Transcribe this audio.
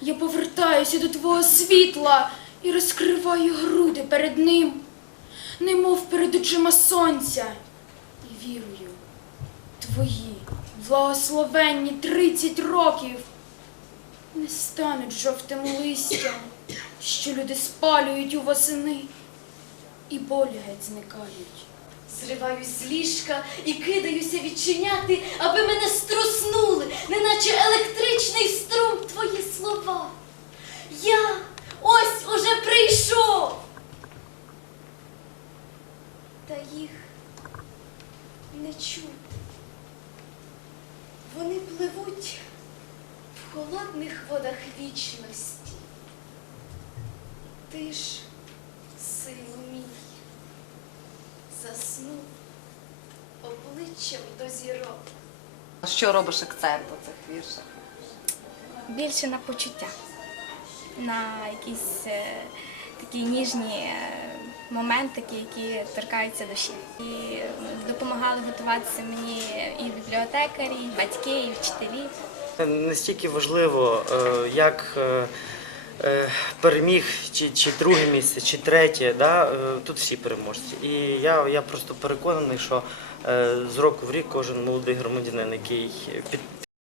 Я повертаюся до твого світла і розкриваю груди перед ним, немов перед очима сонця, і вірую, твої благословенні тридцять років не стануть жовтим листям, що люди спалюють у восени, і болі геть зникають. Зриваюсь з ліжка і кидаюся відчиняти, аби мене Та їх не чути. Вони пливуть в холодних водах вічності. Ти ж, сину мій, заснув обличчям до зірок. Що робиш акцент у цих віршах? більше на почуття, на якісь е, такі ніжні е, моментики, які торкаються душі. І допомагали готуватися мені і бібліотекарі, і батьки, і вчителі. Не стільки важливо, е, як е, е, переміг, чи, чи друге місце, чи третє. Да? Тут всі переможці. І я, я просто переконаний, що з року в рік кожен молодий громадянин, який під,